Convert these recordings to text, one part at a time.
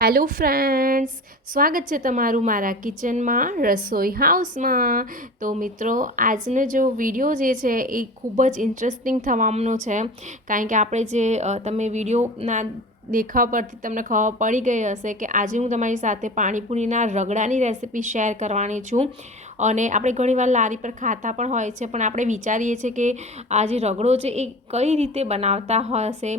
Hello friends, સ્વાગત છે તમારું મારા કિચનમાં રસોઈ હાઉસમાં। તો મિત્રો, આજનો જો વિડીયો જે છે એ ખૂબ જ ઇન્ટરેસ્ટિંગ થવાનો છે, કારણ કે આપણે જે તમે વિડીયોના દેખાવ પરથી તમને ખબર પડી ગઈ હશે કે આજે હું તમારી સાથે પાણીપુરીના રગડાની રેસિપી શેર કરવાની છું। અને આપણે ઘણીવાર લારી પર ખાતા પણ હોય છે, પણ આપણે વિચારીએ છીએ કે આ જે રગડો છે એ કઈ રીતે બનાવતા હશે,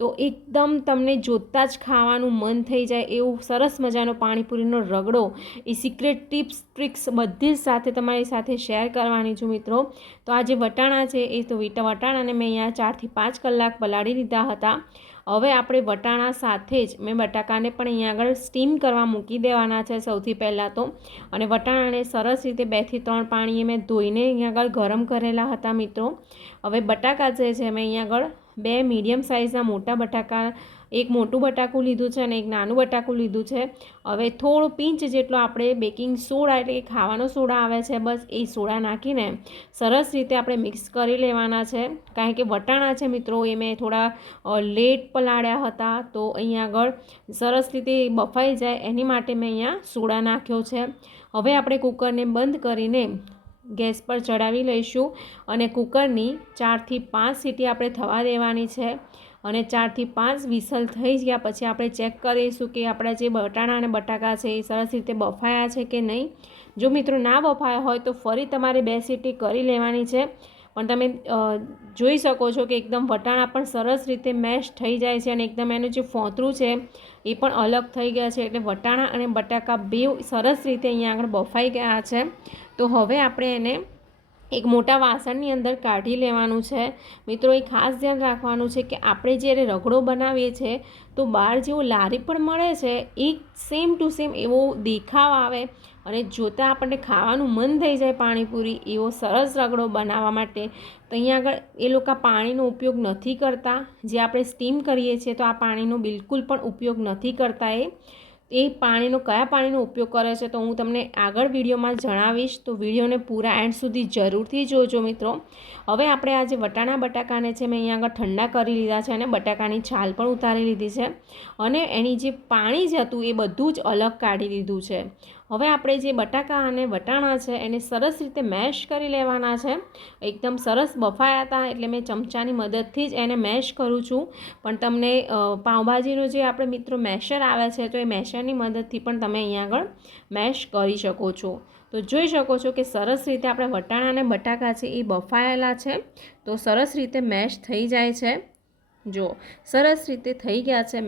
તો એકદમ તમને જોતાં જ ખાવાનું મન થઈ જાય એવું સરસ મજાનો પાણીપુરીનો રગડો એ સિક્રેટ ટિપ્સ ટ્રિક્સ બધી જ સાથે તમારી સાથે શેર કરવાની છું મિત્રો। તો આ જે વટાણા છે એ તો વટાણાને મેં અહીંયા 4 થી 5 કલાક પલાળી દીધા હતા। હવે આપણે વટાણા સાથે જ મેં બટાકાને પણ અહીંયા આગળ સ્ટીમ કરવા મૂકી દેવાના છે સૌથી પહેલાં તો। અને વટાણાને સરસ રીતે 2 થી 3 પાણીએ મેં ધોઈને અહીંયા આગળ ગરમ કરેલા હતા મિત્રો। હવે બટાકા જે છે મેં અહીંયા આગળ 2 મીડિયમ સાઇઝના મોટા બટાકા, એક મોટું બટાકું લીધું છે અને એક નાનું બટાકું લીધું છે। હવે થોડો પિંચ જેટલો આપણે બેકિંગ સોડા એટલે કે ખાવાનો સોડા આવે છે, બસ એ સોડા નાખીને સરસ રીતે આપણે મિક્સ કરી લેવાના છે, કારણ કે વટાણા છે મિત્રો એ મેં થોડા લેટ પલાળ્યા હતા, તો અહીંયા આગળ સરસ રીતે બફાઈ જાય એની માટે મેં અહીંયા સોડા નાખ્યો છે। હવે આપણે કુકરને બંધ કરીને ગેસ પર ચડાવી લઈશું અને કુકરની 4 થી 5 સીટી આપણે થવા દેવાની છે। અને 4 થી 5 વિસલ થઈ ગયા પછી આપણે ચેક કરીશું કે આપણા જે વટાણા અને બટાકા છે એ સરસ રીતે બફાયા છે કે નહીં। જો મિત્રો ના બફાયા હોય તો ફરી તમારે 2 સીટી કરી લેવાની છે, પણ તમે જોઈ શકો છો કે એકદમ વટાણા પણ સરસ રીતે મેશ થઈ જાય છે અને એકદમ એનું જે ફોતરું છે એ પણ અલગ થઈ ગયા છે, એટલે વટાણા અને બટાકા બેવ સરસ રીતે અહીંયા આગળ બફાઈ ગયા છે। તો હવે આપણે એને એક મોટા વાસણની અંદર કાઢી લેવાનું છે મિત્રો। એ ખાસ ધ્યાન રાખવાનું છે કે આપણે જ્યારે રગડો બનાવીએ છીએ તો બહાર જેવો લારી પર મળે છે એ સેમ ટુ સેમ એવો દેખાવ આવે અને જોતાં આપણને ખાવાનું મન થઈ જાય પાણીપુરી એવો સરસ રગડો બનાવવા માટે તો અહીંયા આગળ એ લોકો પાણીનો ઉપયોગ નથી કરતા। જે આપણે સ્ટીમ કરીએ છીએ તો આ પાણીનો બિલકુલ પણ ઉપયોગ નથી કરતા। એ પાણીનો કયા પાણીનો ઉપયોગ કરે છે તો હું તમને આગળ વિડીયોમાં જણાવીશ, તો વિડીયોને પૂરા એન્ડ સુધી જરૂરથી જોજો મિત્રો। હવે આપણે આ જે વટાણા બટાકાને છે મેં અહીંયા આગળ ઠંડા કરી લીધા છે અને બટાકાની છાલ પણ ઉતારી લીધી છે અને એની જે પાણી જ હતું એ બધું જ અલગ કાઢી દીધું છે। હવે આપણે જે બટાકા અને વટાણા છે એને સરસ રીતે મેશ કરી લેવાના છે। એકદમ સરસ બફાયા હતા એટલે મેં ચમચાની મદદથી જ એને મેશ કરું છું, પણ તમને પાઉંભાજીનો જે આપણે મિત્રો મેશર આવે છે તો એ મેશરની મદદથી પણ તમે અહીંયા આગળ મેશ કરી શકો છો। તો જોઈ શકો છો કે સરસ રીતે આપણે વટાણા અને બટાકા છે એ બફાયેલા છે, તો સરસ રીતે મેશ થઈ જાય છે। જો સરસ રીતે થઈ ગયા છે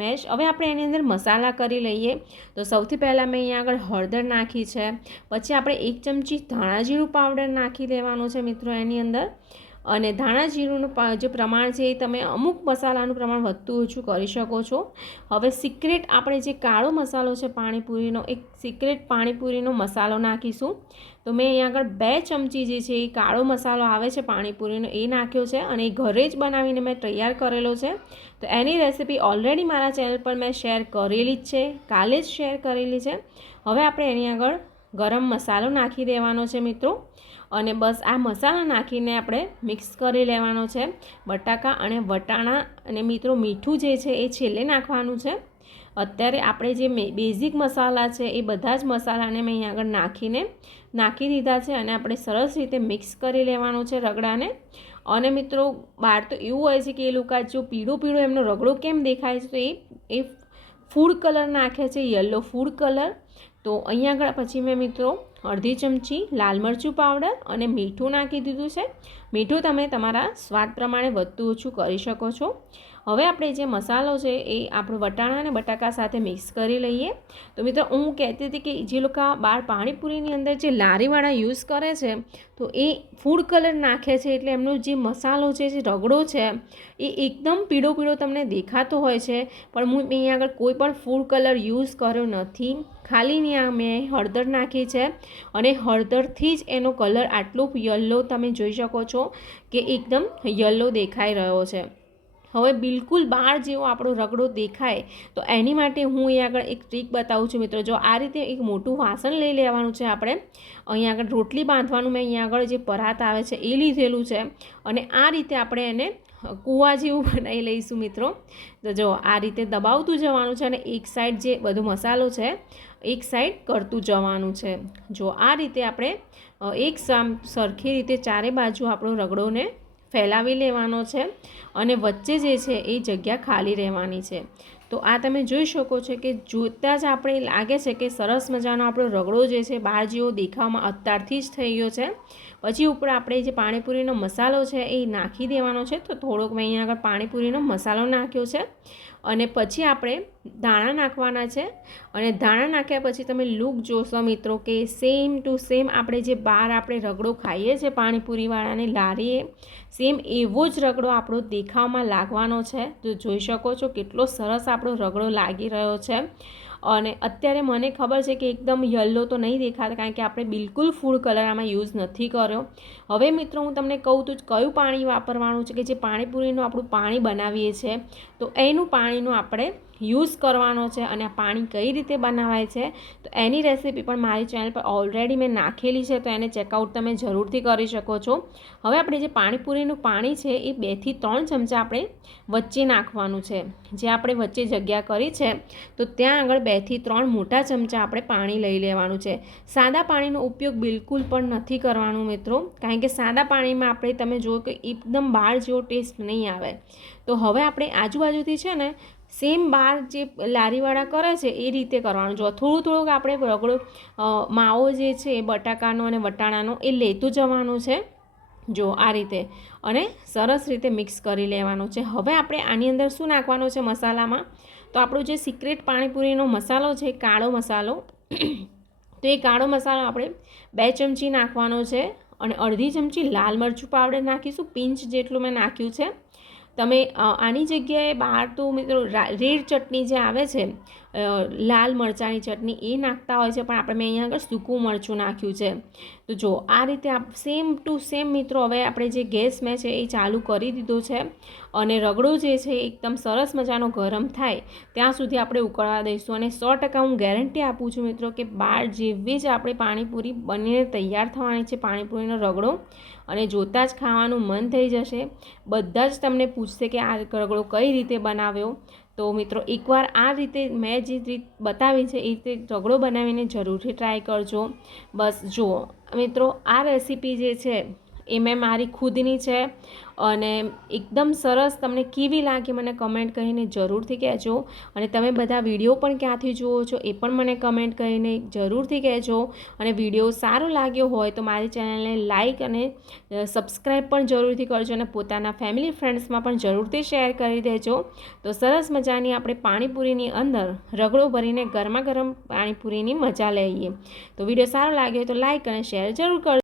મેશ। હવે આપણે એની અંદર મસાલા કરી લઈએ। તો સૌથી પહેલાં મેં અહીંયા આગળ હળદર નાખી છે, પછી આપણે 1 ચમચી ધાણા જીરું પાવડર નાખી દેવાનું છે મિત્રો એની અંદર। અને ધાણા જીરુંનું જે પ્રમાણ છે એ તમે અમુક મસાલાનું પ્રમાણ વધતું ઓછું કરી શકો છો। હવે સિક્રેટ આપણે જે કાળો મસાલો છે પાણીપુરીનો, એક સિક્રેટ પાણીપુરીનો મસાલો નાખીશું। તો મેં અહીંયા આગળ 2 ચમચી જે છે એ કાળો મસાલો આવે છે પાણીપુરીનો એ નાખ્યો છે અને એ ઘરે જ બનાવીને મેં તૈયાર કરેલો છે। તો એની રેસિપી ઓલરેડી મારા ચેનલ પર મેં શેર કરેલી જ છે, કાલે જ શેર કરેલી છે। હવે આપણે એની આગળ ગરમ મસાલો નાખી દેવાનો છે મિત્રો, અને બસ આ મસાલા નાખીને આપણે મિક્સ કરી લેવાનો છે બટાકા અને વટાણા। અને મિત્રો મીઠું જે છે એ છેલ્લે નાખવાનું છે। અત્યારે આપણે જે બેઝિક મસાલા છે એ બધા જ મસાલાને મેં અહીંયા આગળ નાખી દીધા છે અને આપણે સરસ રીતે મિક્સ કરી લેવાનું છે રગડાને। અને મિત્રો બહાર તો એવું હોય છે કે એ લોકો જો પીળો એમનો રગડો કેમ દેખાય છે તો એ ફૂડ કલર નાખે છે, યલો ફૂડ કલર। તો અહીંયા આગળ પછી મેં મિત્રો અડધી ચમચી લાલ મરચું પાવડર અને મીઠું નાખી દીધું છે। મીઠું તમે તમારા સ્વાદ પ્રમાણે વધતું ઓછું કરી શકો છો। હવે આપણે જે મસાલો છે એ આપણે વટાણા અને બટાકા સાથે મિક્સ કરી લઈએ। તો મિત્રો હું કહેતી હતી કે જે લોકો બહાર પાણીપુરીની અંદર જે લારીવાળા યુઝ કરે છે તો એ ફૂડ કલર નાખે છે, એટલે એમનો જે મસાલો છે જે રગડો છે એ એકદમ પીળો તમને દેખાતો હોય છે, પણ હું અહીંયા આગળ કોઈ પણ ફૂડ કલર યુઝ કર્યો નથી, ખાલી ત્યાં મેં હળદર નાખી છે અને હળદરથી જ એનો કલર આટલો યલો તમે જોઈ શકો છો કે એકદમ યલો દેખાઈ રહ્યો છે। હવે બિલકુલ બહાર જેવો આપણો રગડો દેખાય તો એની માટે હું અહીંયા આગળ એક ટ્રીક બતાવું છું મિત્રો। જો આ રીતે એક મોટું વાસણ લઈ લેવાનું છે આપણે, અહીંયા આગળ રોટલી બાંધવાનું મેં અહીંયા આગળ જે પરાત આવે છે એ લીધેલું છે અને આ રીતે આપણે એને કૂવા જેવું બનાવી લઈશું મિત્રો. તો જો આ રીતે દબાવતું જવાનું છે અને એક સાઈડ જે બધો મસાલો છે એક સાઈડ કરતું જવાનું છે. જો આ રીતે આપણે એક સરખી રીતે ચારે બાજુ આપણો રગડોને ફેલાવી લેવાનો છે અને વચ્ચે જે છે એ જગ્યા ખાલી રહેવાની છે. તો આ તમે જોઈ શકો છો કે જોતાં જ આપણે લાગે છે કે સરસ મજાનો આપણો રગડો જે છે બહાર જેવો દેખાવામાં અત્યારથી જ થઈ ગયો છે. પછી ઉપર આપણે જે પાણીપુરીનો મસાલો છે એ નાખી દેવાનો છે. તો થોડોક મેં અહીંયા આગળ પાણીપુરીનો મસાલો નાખ્યો છે અને પછી આપણે ધાણા નાખવાના છે. અને ધાણા નાખ્યા પછી તમે લુક જોશો મિત્રો કે સેમ ટુ સેમ આપણે જે બહાર આપણે રગડો ખાઈએ છીએ પાણીપુરીવાળાની લારીએ સેમ એવો જ રગડો આપણો દેખાવમાં લાગવાનો છે. તો જોઈ શકો છો કેટલો સરસ આપણો રગડો લાગી રહ્યો છે. અને અત્યારે મને ખબર છે કે એકદમ યલો તો નહીં દેખાતા કારણ કે આપણે બિલકુલ ફૂડ કલર આમાં યુઝ નથી કર્યો. હવે મિત્રો હું તમને કહું તો કયું પાણી વાપરવાનું છે કે જે પાણીપુરીનું આપણું પાણી બનાવીએ છીએ તો એનું પાણીનું આપણે યુઝ કરવાનો છે. અને આ પાણી કઈ રીતે બનાવાય છે તો એની રેસીપી પણ મારી ચેનલ પર ઓલરેડી મેં નાખેલી છે, તો એને ચેકઆઉટ તમે જરૂરથી કરી શકો છો. હવે આપણે જે પાણીપુરીનું પાણી છે એ 2 થી 3 ચમચા આપણે વચ્ચે નાખવાનું છે. જે આપણે વચ્ચે જગ્યા કરી છે તો ત્યાં આગળ 2 થી 3 મોટા ચમચા આપણે પાણી લઈ લેવાનું છે. સાદા પાણીનો ઉપયોગ બિલકુલ પણ નથી કરવાનું મિત્રો, કારણ કે સાદા પાણીમાં આપણે તમે જુઓ કે એકદમ બહાર જેવો ટેસ્ટ નહીં આવે. તો હવે આપણે આજુબાજુથી છે ને સેમ બહાર જે લારીવાળા કરે છે એ રીતે કરવાનું. જો થોડુંક આપણે રગડો માવો જે છે એ બટાકાનો અને વટાણાનો એ લેતું જવાનું છે. જો આ રીતે અને સરસ રીતે મિક્સ કરી લેવાનું છે. હવે આપણે આની અંદર શું નાખવાનું છે મસાલામાં, તો આપણો જે સિક્રેટ પાણીપુરીનો મસાલો છે કાળો મસાલો, તો એ કાળો મસાલો આપણે 2 ચમચી નાખવાનો છે. અને અડધી ચમચી લાલ મરચું પાવડર નાખીશું, પિંચ જેટલું મેં નાખ્યું છે. તમે આની જગ્યાએ બહાર તો મિત્રો રેડ ચટણી જે આવે છે લાલ મરચાંની ચટણી એ નાખતા હોય છે, પણ આપણે મેં અહીંયા આગળ સૂકું મરચું નાખ્યું છે. તો જો આ રીતે સેમ ટુ સેમ મિત્રો હવે આપણે જે ગેસ મેં છે એ ચાલુ કરી દીધો છે અને રગડો જે છે એકદમ સરસ મજાનો ગરમ થાય ત્યાં સુધી આપણે ઉકળવા દઈશું. અને 100% હું ગેરંટી આપું છું મિત્રો કે બહાર જેવી જ આપણે પાણીપુરી બનીને તૈયાર થવાની છે પાણીપુરીનો રગડો, અને જોતાં જ ખાવાનું મન થઈ જશે. બધા જ તમને પૂછશે કે આ રગડો કઈ રીતે બનાવ્યો. તો મિત્રો એકવાર આ રીતે મેં જે રીત બતાવી છે એ રીતે રગડો બનાવીને જરૂરથી ટ્રાય કરજો. બસ જુઓ મિત્રો, આ રેસીપી જે છે એ મેં મારી ખુદની છે અને એકદમ સરસ. તમને કેવી લાગી મને કમેન્ટ કરીને જરૂરથી કહેજો. અને તમે બધા વિડીયો પણ ક્યાંથી જુઓ છો એ પણ મને કમેન્ટ કરીને જરૂરથી કહેજો. અને વિડીયો સારો લાગ્યો હોય તો મારી ચેનલને લાઇક અને સબસ્ક્રાઈબ પણ જરૂરથી કરજો અને પોતાના ફેમિલી ફ્રેન્ડ્સમાં પણ જરૂરથી શેર કરી દેજો. તો સરસ મજાની આપણે પાણીપુરીની અંદર રગડો ભરીને ગરમા ગરમ પાણીપુરીની મજા લઈએ. તો વિડીયો સારો લાગ્યો હોય તો લાઇક અને શેર જરૂર કરજો.